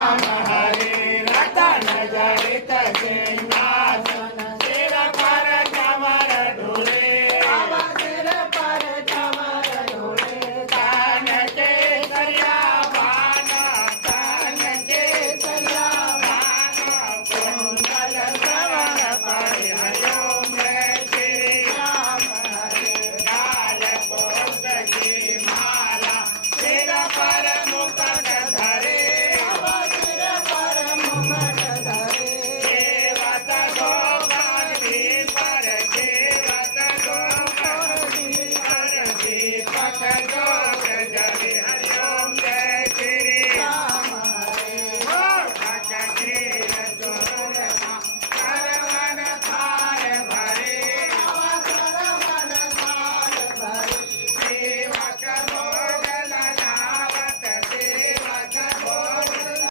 રામ હરે રતન જડિત સિંહાસન શિર પર ચમર ઢૂળે શિર પર ચમર ઢૂળે કાન કે સરિયાવાન કાન કે સરિયાવાન કુંડલ શ્રવણ પરિહર્યો મેં શ્રી રામ હરે ગાલ પોસ્તકી માલા શિર પર મુકટ ધરે શિર પર મુકટ